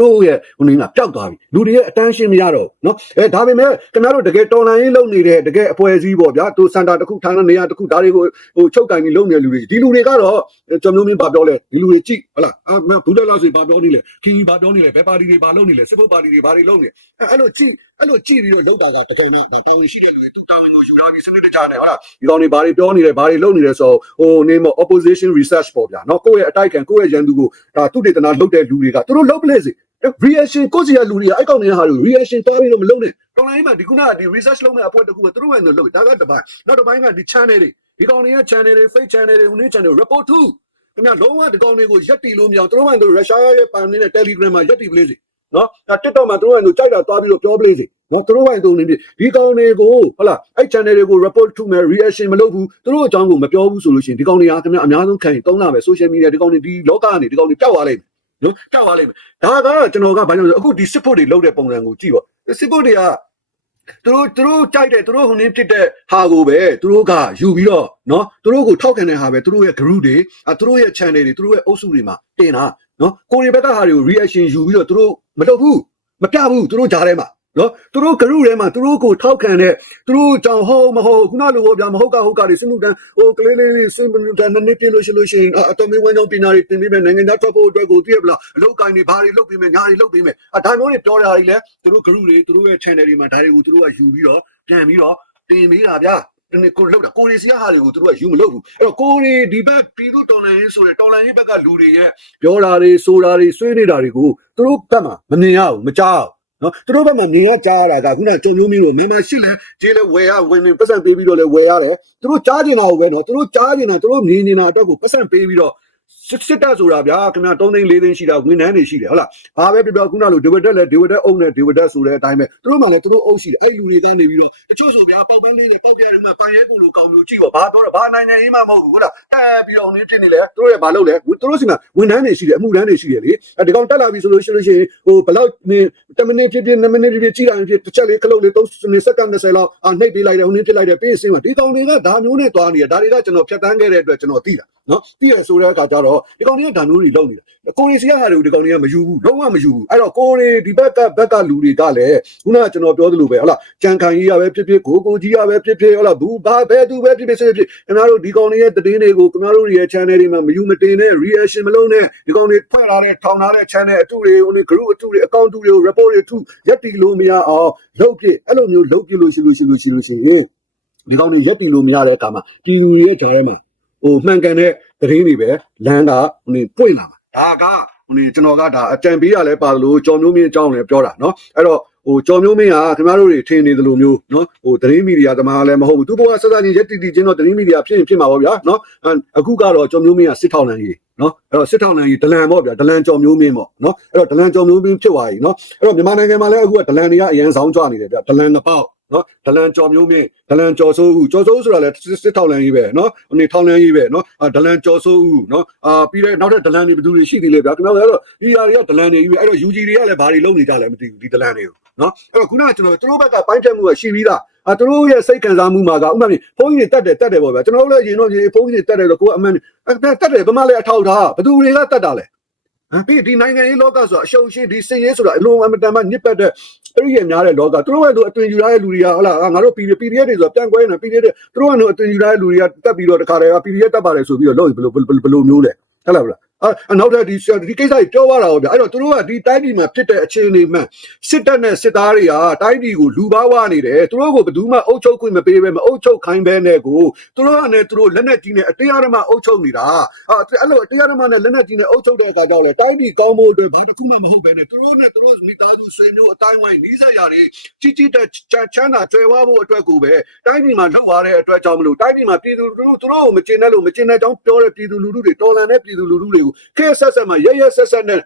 တို့ရဲ့ဟိုနေကပျောက်သွားပြီလူတွေရဲ့အတန်းရှင်းမရတော့ဘူးเนาะအဲဒါပေမဲ့ခင်ဗျားတို့တကယ်တော်လန်ရေးလုပ်နေတဲ့တကယ်အဖွဲ့အစည်းပေါ့ဗျာသူစန်တာတစ်ခုထိုင်တဲ့နေရာတစ်ခုဒါတွေကိုဟိုချုပ်ကင်ပြီးလုပ်နေတဲ့လူတွေဒီလူတွေကတော့ကျွန်တော်မျိုးဘာပြောလဲဒီလူတွေကြည့်ဟုတ်လားအာဘူးလက်လောက်ဆိုဘာပြောနေလဲခီဘာပြောနေလဲဘယ်ပါတီတွေဘာလုပ်နေလဲစစ်ဘုတ်ပါတီတွေဘာတွေလုပ်နေအဲအဲ့လိုကြည့် အဲ့လိုကြည့်ပြီးတော့လောက်တာကတကယ်နဲ့တာဝန်ရှိတဲ့လူတွေသူတာဝန်ကိုယူထားပြီးစနစ်တကျနဲ့ဟုတ်လားဒီကောင်တွေဘာတွေပြောနေတယ်ဘာတွေလုပ်နေတယ်ဆိုတော့ဟိုနေမ opposition research ပေါ့ဗျာနော်ကိုယ့်ရဲ့အတိုက်ခံကိုယ့်ရဲ့ရန်သူကိုဒါသူတေသနာလုပ်တဲ့လူတွေကသူတို့လုပ်ပလဲစေ reaction ကိုယ့်စီရလူတွေကအဲ့ကောင်တွေကဟာတွေ reaction တွားပြီးတော့မလုပ်နဲ့တော်လိုင်းမှာဒီခုနကဒီ research လုပ်မဲ့အဖွဲ့တစ်ခုကသူတို့ဝင်လို့လုပ်ဒါကတပိုင်းနောက်တစ်ပိုင်းကဒီ channel တွေဒီကောင်တွေက channel တွေ fake channel တွေဟိုနေ့ channel report to ခင်ဗျာလုံးဝဒီကောင်တွေကိုရက်တီလို့မရအောင်သူတို့ကသူရုရှားရဲ့ပန်နေတဲ့ Telegram မှာရက်တီပလေးစီ နော်ဒါ TikTok မှာသူတို့ကသူကြိုက်တာတွားပြီးတော့ပြောပလေးစီနော်သူတို့ကသူနေပြီဒီကောင်တွေကိုဟုတ်လားအဲ့ channel တွေကို report to မဲ့ reaction မလုပ်ဘူးသူတို့အကြောင်းကိုမပြောဘူးဆိုလို့ရှိရင်ဒီကောင်တွေကခင်ဗျာအများဆုံးခံရင်တုံးလာပဲ social media ဒီကောင်တွေဒီလောကကနေဒီကောင်တွေပျောက်သွားလိမ့်မယ်နော်ပျောက်သွားလိမ့်မယ်ဒါကကျွန်တော်ကဘာလို့လဲအခုဒီ support တွေလုပ်တဲ့ပုံစံကိုကြည့်ပါ support တွေကသူတို့သူတို့ကြိုက်တဲ့သူတို့ဟိုနေဖြစ်တဲ့ဟာကိုပဲသူတို့ကယူပြီးတော့နော်သူတို့ကိုထောက်ခံတဲ့ဟာပဲသူတို့ရဲ့ group တွေအဲသူတို့ရဲ့ channel တွေသူတို့ရဲ့အုပ်စုတွေမှာတင်တာနော်ကိုရီဘက်ကဟာတွေကို reaction ယူပြီးတော့သူတို့ မလုပ်ဘူးမပြဘူးသူတို့ကြားထဲမှာနော်သူတို့ group ထဲမှာသူတို့ကိုထောက်ခံတဲ့သူတို့ကြောင့်ဟုတ်မဟုတ်ခုနလိုပေါ့ဗျာမဟုတ်ကဟုတ်ကတွေစစ်မှုတန်းဟိုကလေးလေးလေးစစ်မှုတန်းနည်းနည်းပြလို့ရှိလို့ရှိရင်အတော်မင်းဝမ်းကြောင်းပညာတွေတင်ပြီးမယ်နိုင်ငံသားထွက်ဖို့အတွက်ကိုသိရပလားအလုပ်ကိုင်းတွေဘာတွေလုပ်ပြီးမယ်ညာတွေလုပ်ပြီးမယ်အဒါမျိုးတွေပြောတာတွေလဲသူတို့ group တွေသူတို့ရဲ့ channel တွေမှာဒါတွေကိုသူတို့ကယူပြီးတော့ပြန်ပြီးတော့တင်ပြီးတာဗျာ ဒီနေ့ကိုလောက်တာကိုရီစီယာဟာတွေကိုသူတို့ကယူမလို့ဘူးအဲ့တော့ကိုရီဒီဘက်ပြည်သူတော်လှန်ရေးဆိုတဲ့တော်လှန်ရေးဘက်ကလူတွေရဲ့ပြောတာတွေဆိုတာတွေဆွေးနေတာတွေကိုသူတို့ဘက်မှာမမြင်ရဘူးမကြားဘူးနော်သူတို့ဘက်မှာမြင်ရကြားရတာကခုနကြုံမျိုးမျိုးလိုမန်မရှိလဲကျေးလဲဝယ်ရဝင်နေပတ်စံပေးပြီးတော့လဲဝယ်ရတယ်သူတို့ကြားကျင်တာကိုပဲနော်သူတို့ကြားကျင်တာသူတို့မြင်နေတာအတွက်ကိုပတ်စံပေးပြီးတော့ စစ်စစ်တပ်ဆိုတာဗျာခင်ဗျာ3သိန်း4သိန်းရှိတာဝန်ထမ်းတွေရှိတယ်ဟုတ်လားဘာပဲပြောပြောခုနလိုဒီဝက်တက်လဲဒီဝက်တက်အုံနဲ့ဒီဝက်တက်ဆိုတဲ့အတိုင်းပဲသူတို့မှလည်းသူတို့အုပ်ရှိတယ်အဲ့လူတွေကနေပြီးတော့တချို့ဆိုဗျာပေါက်ပန်းလေးနဲ့ပေါက်ပြဲတွေမှာပန်ရဲကူလိုကောင်းလို့ကြည့်ပါဘာပြောတော့ဘာနိုင်ငံရေးမှမဟုတ်ဘူးဟုတ်လားတက်ပြီးတော့နေဖြစ်နေလဲသူတို့ရဲ့ဘာလုပ်လဲသူတို့စီမှာဝန်ထမ်းတွေရှိတယ်အမှုထမ်းတွေရှိတယ်လေအဲဒီကောင်တက်လာပြီဆိုလို့ရှိလို့ရှိရင်ဟိုဘလောက်10မိနစ်ဖြစ်ဖြစ်2မိနစ်ဖြစ်ဖြစ်ကြည့်လိုက်ဖြစ်တစ်ချက်လေးခလုတ်လေး3စက္ကန့်20လောက်အာနှိပ်ပေးလိုက်တယ်ဟိုနေ့ဖြစ်လိုက်တယ်ပေးစင်းမှာဒီကောင်တွေကဒါမျိုးနဲ့သွားနေတယ်ဒါတွေကကျွန်တော်ဖြတ်တန်းခဲ့တဲ့အတွက်ကျွန်တော်သိတာနော်သိရဆိုတဲ့အခါကျတော့ဒီကောင်တွေကဒါမျိုးတွေလုပ်နေတာကိုရီစီကဟာတွေကိုဒီကောင်တွေကမယူဘူးလုံးဝမယူဘူးအဲ့တော့ကိုရီဒီဘက်ကဘက်ကလူတွေကလည်းခုနကကျွန်တော်ပြောသလိုပဲဟုတ်လားကြံခံကြီးရပဲဖြစ်ဖြစ်ကိုကိုကြီးရပဲဖြစ်ဖြစ်ဟုတ်လားဘူးဘာပဲသူပဲဖြစ်ဖြစ်ဖြစ်ဖြစ်ခင်ဗျားတို့ဒီကောင်တွေရဲ့သတင်းတွေကိုခင်ဗျားတို့ရဲ့ channel တွေမှာမယူမတင်နဲ့ reaction မလုပ်နဲ့ဒီကောင်တွေဖွဲ့လာတဲ့ထောင်ထားတဲ့ channel အတူတွေဟိုနေ group အတူတွေ account အတူတွေကို report တွေထုရက်တီလို့မရအောင်လုပ်ပြအဲ့လိုမျိုးလုပ်ပြလို့ရှိလို့ရှိလို့ရှိလို့ရှိရင်ဒီကောင်တွေရက်တီလို့မရတဲ့အခါမှာပြည်သူတွေရဲ့ကြားထဲမှာဟိုမှန်ကန်တဲ့ သတင်းတွေပဲလမ်းကဟိုနေပွင့်လာမှာဒါကဟိုနေကျွန်တော်ကဒါအကြံပေးရလဲပါလို့ကြော်မျိုးမင်းအကြောင်းလည်းပြောတာเนาะအဲ့တော့ဟိုကြော်မျိုးမင်းကခင်ဗျားတို့တွေထင်နေသလိုမျိုးเนาะဟိုသတင်းမီဒီယာတမားလည်းမဟုတ်ဘူးသူဘကဆက်ဆက်ချင်းရက်တီတီချင်းတော့သတင်းမီဒီယာဖြစ်ရင်ဖြစ်မှာပေါ့ဗျာเนาะအခုကတော့ကြော်မျိုးမင်းကစစ်ထောက်လန်ကြီးเนาะအဲ့တော့စစ်ထောက်လန်ကြီးဒလန်ပေါ့ဗျာဒလန်ကြော်မျိုးမင်းပေါ့เนาะအဲ့တော့ဒလန်ကြော်မျိုးမင်းဖြစ်သွားပြီเนาะအဲ့တော့မြန်မာနိုင်ငံမှာလည်းအခုကဒလန်တွေကအရန်ဆောင်ကြနေတယ်ဗျာဒလန်နှစ်ပေါက် နော်ဒလန်ကြော်မျိုးမြင့်ဒလန်ကြော်ဆိုးဦးကြော်ဆိုးဦးဆိုတာလည်းစစ်ထောက်လန်ကြီးပဲနော်ဟိုနေထောက်လန်ကြီးပဲနော်အာဒလန်ကြော်ဆိုးဦးနော်အာပြီးတဲ့နောက်ထပ်ဒလန်တွေဘယ်သူတွေရှိသေးလဲဗျာကျွန်တော်လည်းဒီဟာတွေကဒလန်တွေကြီးပဲအဲ့တော့ UG တွေကလည်းဘာတွေလုပ်နေကြလဲမသိဘူးဒီဒလန်တွေကိုနော်အဲ့တော့ခုနကကျွန်တော်တို့ဘက်ကပိုင်းဖြတ်မှုကရှိပြီးသားအာသူတို့ရဲ့စိတ်ခံစားမှုမှာကဥပမာဘုန်းကြီးတွေတက်တယ်တက်တယ်ပေါ့ဗျာကျွန်တော်တို့လည်းရင်တော့ဘုန်းကြီးတွေတက်တယ်တော့ကိုကအမှန်တက်တယ်ဘာမှလည်းအထောက်ထားဘယ်သူတွေကတက်တာလဲဟမ် ပြီးဒီနိုင်ငံရေးလောကဆိုတာအရှုံးရှိဒီစင်ရေးဆိုတာအလုံးအမတန်မှညစ်ပတ်တဲ့အဲ့ဒီရများတဲ့လောကသူတို့ကသူအသွင်ယူရတဲ့လူတွေကဟုတ်လားငါတို့ PDF PDF တွေဆိုတာပြန်ကွဲနေ PDF တွေသူတို့ကတော့အသွင်ယူရတဲ့လူတွေကတက်ပြီးတော့တခါတည်းက PDF တက်ပါတယ်ဆိုပြီးတော့လို့ဘယ်လိုဘယ်လိုမျိုးလဲဟုတ်လားဗျာ အနောက်ထပ်ဒီဒီကိစ္စကြီးပြောရတာဗျာအဲ့တော့သူတို့ကဒီတိုင်းပြည်မှာဖြစ်တဲ့အခြေအနေမှန်စစ်တပ်နဲ့စစ်သားတွေကတိုင်းပြည်ကိုလူပါဝနေတယ်သူတို့ကိုဘယ်သူမှအုပ်ချုပ်ခွင့်မပေးဘဲမအုပ်ချုပ်ခိုင်းဘဲနဲ့ကိုသူတို့ကလည်းသူတို့လက်နက်ကြီးနဲ့အတရားဓမ္မအုပ်ချုပ်နေတာအဲ့လိုအတရားဓမ္မနဲ့လက်နက်ကြီးနဲ့အုပ်ချုပ်တဲ့အခါကျတော့လေတိုင်းပြည်ကောင်းဖို့အတွက်ဘာတစ်ခုမှမဟုတ်ဘဲနဲ့သူတို့နဲ့သူတို့မိသားစုဆွေမျိုးအတိုင်းဝိုင်းနီးစပ်ရာတွေကြီးကြီးတဲ့ချမ်းသာကြွယ်ဝဖို့အတွက်ကိုပဲတိုင်းပြည်မှာလှုပ်သွားတဲ့အတွက်ကြောင့်မလို့တိုင်းပြည်မှာပြည်သူလူထုသူတို့ကိုမကျင်တဲ့လို့မကျင်တဲ့ကြောင်းပြောတဲ့ပြည်သူလူထုတွေတော်လန်တဲ့ပြည်သူလူထုတွေကိုခဲဆက်ဆက်မှာရရဆက်ဆက်နဲ့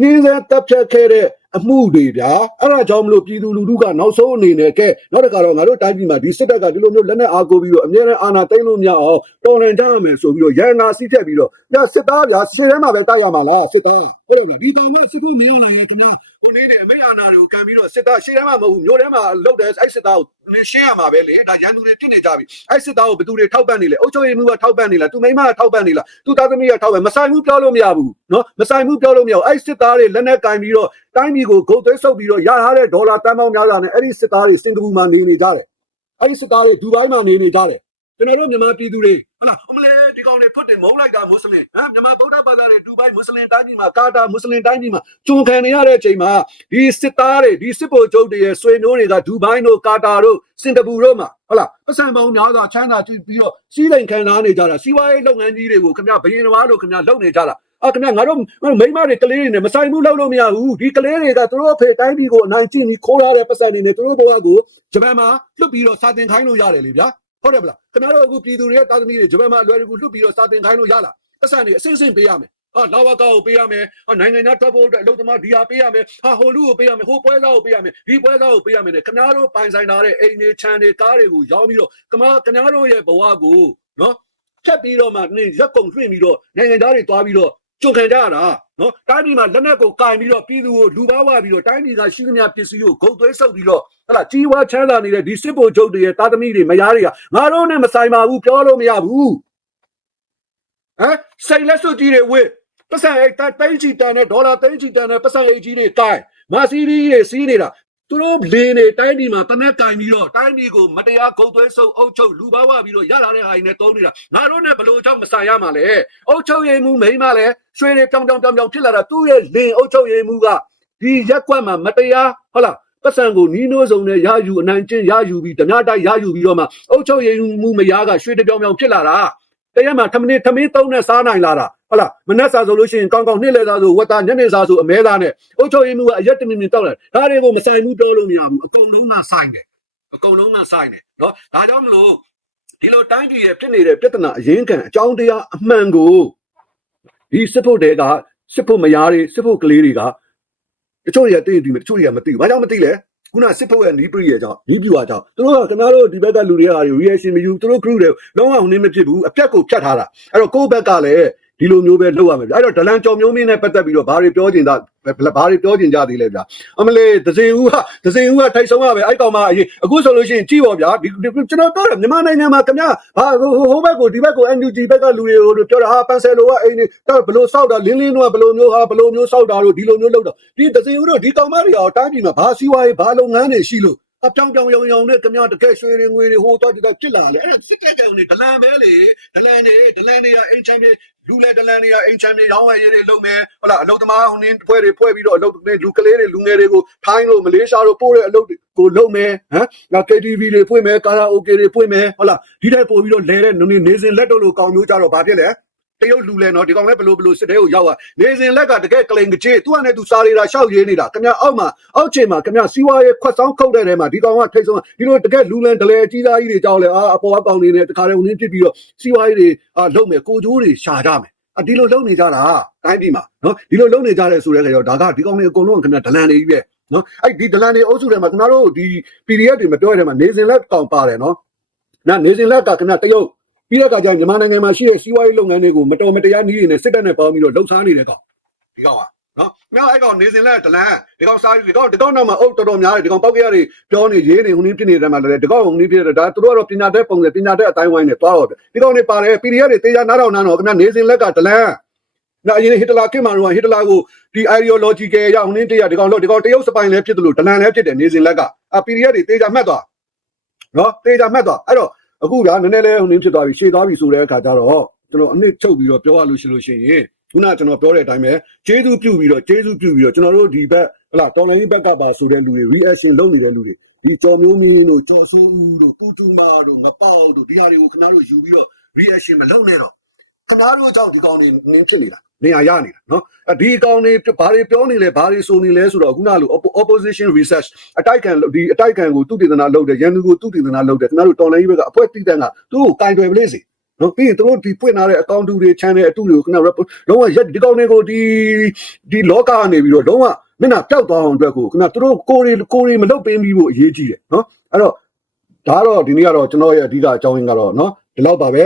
နှင်းစက်တပ်ဖြတ်ခဲ့တဲ့အမှုတွေဗျာအဲ့ဒါကြောင့်မလို့ပြည်သူလူထုကနောက်ဆုံးအနေနဲ့ကဲနောက်တစ်ခါတော့ငါတို့တိုင်းပြည်မှာဒီစစ်တပ်ကဒီလိုမျိုးလက်နက်အားကိုပြီးတော့အများနဲ့အာဏာသိမ်းလို့မရအောင်တော်လှန်ကြရမယ်ဆိုပြီးတော့ရန်နာစီးထက်ပြီးတော့ ညစစ်သားဗျာရှေ့ထဲမှာပဲတိုက်ရမှာလားစစ်သားဟုတ်တယ်မလားဒီတောင်မှစစ်ဖို့မရောက်နိုင်ရင်ခင်ဗျာဟိုနေ့နေအမေအာဏာတွေကိုကံပြီးတော့စစ်သားရှေ့ထဲမှာမဟုတ်ဘူးမြို့ထဲမှာလုတ်တယ်အဲ့စစ်သားကိုနင်းရှင်းရမှာပဲလေဒါရန်သူတွေပြစ်နေကြပြီအဲ့စစ်သားကိုဘယ်သူတွေထောက်ပံ့နေလဲအုပ်ချုပ်ရေးမှူးကထောက်ပံ့နေလားသူမိမကထောက်ပံ့နေလားသူသားသမီးကထောက်ပံ့မဆိုင်ဘူးပြောလို့မရဘူးနော်မဆိုင်ဘူးပြောလို့မရဘူးအဲ့စစ်သားတွေလက်နက်ကင်ပြီးတော့တိုင်းပြည်ကိုဂုတ်သွေးဆုပ်ပြီးတော့ရထားတဲ့ဒေါ်လာတန်ပေါင်းများစွာနဲ့အဲ့ဒီစစ်သားတွေစင်ကာပူမှာနေနေကြတယ်အဲ့ဒီစစ်သားတွေဒူဘိုင်းမှာနေနေကြတယ်ကျွန်တော်တို့မြန်မာပြည်သူတွေဟုတ်လားအမလေး ဒီကောင်တွေဖွတ်တယ်မုန်းလိုက်တာမွတ်စလင်ဟမ်မြန်မာဗုဒ္ဓဘာသာတွေဒူဘိုင်းမွတ်စလင်တိုင်းပြည်မှာကာတာမွတ်စလင်တိုင်းပြည်မှာကျွန်ခံနေရတဲ့အချိန်မှာဒီစစ်သားတွေဒီစစ်ဗိုလ်ချုပ်တွေရဲ့ဆွေမျိုးတွေကဒူဘိုင်းတို့ကာတာတို့စင်ကာပူတို့မှာဟုတ်လားပတ်စံပေါင်းများစွာချမ်းသာပြီးတော့စီးလိမ်ခံစားနေကြတာစီးပွားရေးလုပ်ငန်းကြီးတွေကိုခင်ဗျဘယင်တော်တို့ခင်ဗျလုပ်နေကြတာအာခင်ဗျငါတို့မိမတွေကလေးတွေနဲ့မဆိုင်ဘူးလုပ်လို့မရဘူးဒီကလေးတွေကသူတို့အဖေတိုင်းပြည်ကိုအနိုင်ကျင့်ပြီးခိုးရတဲ့ပတ်စံတွေနဲ့သူတို့ဘဝကိုဂျပန်မှာလွတ်ပြီးတော့စာတင်ခိုင်းလို့ရတယ်လေဗျာ ဟုတ်တယ်ဗလားခင်ဗျားတို့အခုပြည်သူတွေရဲ့တာသမီတွေဂျပန်မှာအလွယ်တကူလွတ်ပြီးတော့စာတင်ခိုင်းလို့ရလားပတ်စံတွေအစင်းစင်းပေးရမယ်ဟာလာဝကောကိုပေးရမယ်ဟာနိုင်ငံသားထွက်ဖို့အတွက်အလုပ်သမားဒီဟာပေးရမယ်ဟာဟိုလူကိုပေးရမယ်ဟိုပွဲသားကိုပေးရမယ်ဒီပွဲသားကိုပေးရမယ်နဲ့ခင်ဗျားတို့ပိုင်ဆိုင်ထားတဲ့အိမ်တွေခြံတွေကားတွေကိုရောင်းပြီးတော့ခင်ဗျားခင်ဗျားတို့ရဲ့ဘဝကိုနော်ဖြတ်ပြီးတော့မှနေရက်ကုန်ထွင့်ပြီးတော့နိုင်ငံသားတွေတွားပြီးတော့ ကြုံခံကြရတာနော်တိုင်းပြည်မှာလက်နက်ကိုကင်ပြီးတော့ပြည်သူကိုလူပါဝပြီးတော့တိုင်းပြည်ကရှိသမျှပစ္စည်းကိုဂုတ်သွေးဆုပ်ပြီးတော့ဟလာကြီးဝါချမ်းသာနေတဲ့ဒီစစ်ဗိုလ်ချုပ်တွေရဲ့တာသမီတွေမယားတွေကငါတို့နဲ့မဆိုင်ပါဘူးပြောလို့မရဘူးဟမ်စိတ်လက်စွပ်ကြီးတွေဝစ်ပတ်စံအိတ်တိတ်ချီတန်တဲ့ဒေါ်လာတိတ်ချီတန်တဲ့ပတ်စံအိတ်ကြီးတွေကိုင်မာစီရီတွေစီးနေတာ သူတို့လင်းနေတိုင်းပြည်မှာတနက်ကင်ပြီးတော့တိုင်းပြည်ကိုမတရားဂုတ်သွေးဆုပ်အုပ်ချုပ်လူပါဝပြီးတော့ရလာတဲ့ဟာတွေနဲ့တုံးနေတာငါတို့နဲ့ဘလို့ကြောင့်မဆိုင်ရမှာလဲအုပ်ချုပ်ရေးမှုမိန်းမလဲရွှေတွေပြောင်ပြောင်ပြောင်ပြောင်ဖြစ်လာတာသူ့ရဲ့လင်းအုပ်ချုပ်ရေးမှုကဒီရက်ကွက်မှာမတရားဟုတ်လားပတ်စံကိုနီးနိုးစုံနဲ့ရယူအနိုင်ကျင့်ရယူပြီးဓမြတိုက်ရယူပြီးတော့မှအုပ်ချုပ်ရေးမှုမယားကရွှေတပြောင်ပြောင်ဖြစ်လာတာတရက်မှာထမင်းထမင်းသုံးနဲ့စားနိုင်လာတာ ဟုတ်လားမနှက်စာဆိုလို့ရှိရင်ကောင်းကောင်းနှိမ့်လဲစာဆိုဝတ်သားညနေစာဆိုအမဲသားနဲ့အုပ်ချုပ်ရေးမှုကအရက်တမင်မင်တောက်လာဒါတွေကိုမဆိုင်ဘူးပြောလို့မရဘူးအကုန်လုံးကဆိုင်တယ်အကုန်လုံးကဆိုင်တယ်နော်ဒါကြောင့်မလို့ဒီလိုတိုင်းပြည်ရဲ့ဖြစ်နေတဲ့ပြဿနာအရင်းခံအကြောင်းတရားအမှန်ကိုဒီစစ်ဖို့တွေကစစ်ဖို့မယားတွေစစ်ဖို့ကလေးတွေကတချို့တွေကသိတယ်တချို့တွေကမသိဘူးဘာကြောင့်မသိလဲခုနစစ်ဖို့ရဲ့နီးပြည့်ရဲ့ကြောင့်နီးပြူအကြောင်းသူတို့ကခင်ဗျားတို့ဒီဘက်ကလူတွေက reaction မယူသူတို့ crew တွေလုံးဝနင်းမဖြစ်ဘူးအပြက်ကိုဖြတ်ထားတာအဲ့တော့ကိုယ့်ဘက်ကလည်း ဒီလိုမျိုးပဲလုပ်ရမယ်ဗျအဲ့တော့ဒလန်ကြော်မျိုးမင်းနဲ့ပတ်သက်ပြီးတော့ဘာတွေပြောကျင်တာဘာတွေပြောကျင်ကြသေးလဲဗျအမလေးဒဇင်ဦးဟာဒဇင်ဦးကထိုက်ဆုံးရပဲအဲ့ကောင်မအရင်အခုဆိုလို့ရှိရင်ကြည့်ပါဗျာဒီကျွန်တော်ပြောတယ်မြန်မာနိုင်ငံမှာခင်ဗျာဟာဟိုဘက်ကိုဒီဘက်ကို NUG ဘက်ကလူတွေကိုပြောတာဟာပန်ဆယ်လိုကအိမ်နေတော့ဘလို့စောက်တာလင်းလင်းတော့ဘလို့မျိုးဟာဘလို့မျိုးစောက်တာတို့ဒီလိုမျိုးလုပ်တော့ဒီဒဇင်ဦးတို့ဒီကောင်မတွေအောင်တိုင်းပြည်မှာဘာစီးပွားရေးဘာလုပ်ငန်းတွေရှိလို့အပြောင်ပြောင်ရောင်ရောင်နဲ့ခင်ဗျာတကယ်ရွှေတွေငွေတွေဟိုတော့ဒီတော့ဖြစ်လာလေအဲ့ဒါစစ်ကဲကဲနေဒလန်ပဲလေဒလန်နေဒလန်နေရအိမ်ချမ်းပြေ လူလေဒလန်နေရအိမ်ချမ်းပြေရောင်းဝယ်ရေးတွေလုပ်မယ်ဟုတ်လားအလုပ်သမားဟိုနင်းဖွဲ့တွေဖွဲ့ပြီးတော့အလုပ်တွေလူကလေးတွေလူငယ်တွေကိုထိုင်းလို့မလေးရှားလို့ပို့တဲ့အလုပ်ကိုလုပ်မယ်ဟမ်ငါ KTV တွေဖွင့်မယ်ကာရာအိုကေတွေဖွင့်မယ်ဟုတ်လားဒီတိုက်ပို့ပြီးတော့လဲတဲ့နေနေစဉ်လက်တော့လို့ကောင်းမျိုးကြတော့ဘာဖြစ်လဲ တရုတ်လူလဲနော်ဒီကောင်လဲဘလို့ဘလို့စစ်တဲကိုရောက်သွားနေစဉ်လက်ကတကယ်ကလိန်ကချေသူကနဲ့သူစားနေတာရှောက်ရေးနေတာခင်ဗျအောက်မှာအောက်ချိန်မှာခင်ဗျစီးပွားရေးခွက်ဆောင်ခုတ်တဲ့ထဲမှာဒီကောင်ကထိတ်ဆုံးဒီလိုတကယ်လူလန်ဒလဲအကြီးသားကြီးတွေကြောက်လဲအာအပေါ်အပေါင်နေနဲ့တခါတည်းဝင်ပြစ်ပြီးတော့စီးပွားရေးတွေအာလုံမယ်ကိုကျိုးတွေရှာကြမယ်အဒီလိုလုံနေကြတာတိုင်းပြည်မှာနော်ဒီလိုလုံနေကြတယ်ဆိုတဲ့ခါကျတော့ဒါကဒီကောင်တွေအကုန်လုံးခင်ဗျဒလန်တွေကြီးပဲနော်အဲ့ဒီဒလန်တွေအုပ်စုထဲမှာခင်ဗျတို့ဒီ PDF တွေမပြောရတဲ့မှာနေစဉ်လက်ကောင်ပါတယ်နော်နာနေစဉ်လက်ကခင်ဗျတရုတ် ပြီးတဲ့အခါကျရင်မြန်မာနိုင်ငံမှာရှိတဲ့စီးပွားရေးလုပ်ငန်းတွေကိုမတော်မတရားနည်းတွေနဲ့စစ်တပ်နဲ့ပေါင်းပြီးတော့လှုပ်ရှားနေတဲ့ကောင်ဒီကောင်ကနော်မြောက်အဲ့ကောင်နေစဉ်လက်ဒလန်ဒီကောင်စားဒီကောင်ဒီကောင်တော့မှအုပ်တော်တော်များတယ်ဒီကောင်ပောက်ကရတွေပြောနေရေးနေဟိုနည်းဖြစ်နေတဲ့မှာလည်းဒီကောင်ဟိုနည်းဖြစ်တဲ့ဒါသူတို့ကတော့ပညာတတ်ပုံစံပညာတတ်အတိုင်းဝိုင်းနဲ့တွားတော့တယ်ဒီကောင်တွေပါတယ် PDF တွေတေးကြနားတော်နားတော်ခင်ဗျနေစဉ်လက်ကဒလန်နာအရင်ဟစ်တလာခင်မာတော့ဟစ်တလာကိုဒီ ideological ရအောင်နင်းတရားဒီကောင်လို့ဒီကောင်တရုတ်စပိုင်လည်းဖြစ်တယ်လို့ဒလန်လည်းဖြစ်တယ်နေစဉ်လက်ကအာ PDF တွေတေးကြမှတ်သွားနော်တေးကြမှတ်သွားအဲ့တော့ အခုကနည်းနည်းလေးဟိုနင်းဖြစ်သွားပြီရှေ့သွားပြီဆိုတဲ့အခါကျတော့ကျွန်တော်အနည်းချုပ်ပြီးတော့ပြောရလို့ရှိလို့ရှိရင်ခုနကကျွန်တော်ပြောတဲ့အတိုင်းပဲကျေးဇူးပြုပြီးတော့ကျေးဇူးပြုပြီးတော့ကျွန်တော်တို့ဒီဘက်ဟလာတော်လိုင်းဘက်ကပါဆိုတဲ့လူတွေ reaction လုပ်နေတဲ့လူတွေဒီကြော်မျိုးမင်းတို့ကြော်ဆိုးဦးတို့တူတူမာတို့ငပေါက်တို့ဒီဟာတွေကိုခင်ဗျားတို့ယူပြီးတော့ reaction မလုပ်နဲ့တော့ ခင်ဗျားတို့ကြောင့်ဒီကောင်တွေနင်းဖြစ်နေတာနေရာရနေတာနော်အဲဒီကောင်တွေဘာတွေပြောနေလဲဘာတွေဆိုနေလဲဆိုတော့ခုနလို opposition research အတိုက်ခံဒီအတိုက်ခံကိုသူတည်တနာလုပ်တယ်ရန်သူကိုသူတည်တနာလုပ်တယ်ခင်ဗျားတို့တော်လိုင်းဘက်ကအဖွဲတည်တန်းကသူ့ကိုကင်တွယ်ပလေးစီနော်ပြီးရင်တို့ဒီပွင့်လာတဲ့အကောင့်တူတွေ channel အတူတွေကိုခဏလုံးဝရက်ဒီကောင်းတွေကိုဒီဒီလောကကနေပြီးတော့လုံးဝမျက်နှာပျောက်သွားအောင်အတွက်ကိုခဏတို့ကိုရီကိုရီမလုပ်ပေးပြီးဖို့အရေးကြီးတယ်နော်အဲ့တော့ဒါကတော့ဒီနေ့ကတော့ကျွန်တော်ရဲ့အဓိကအကြောင်းရင်းကတော့နော်ဒီလောက်ပါပဲ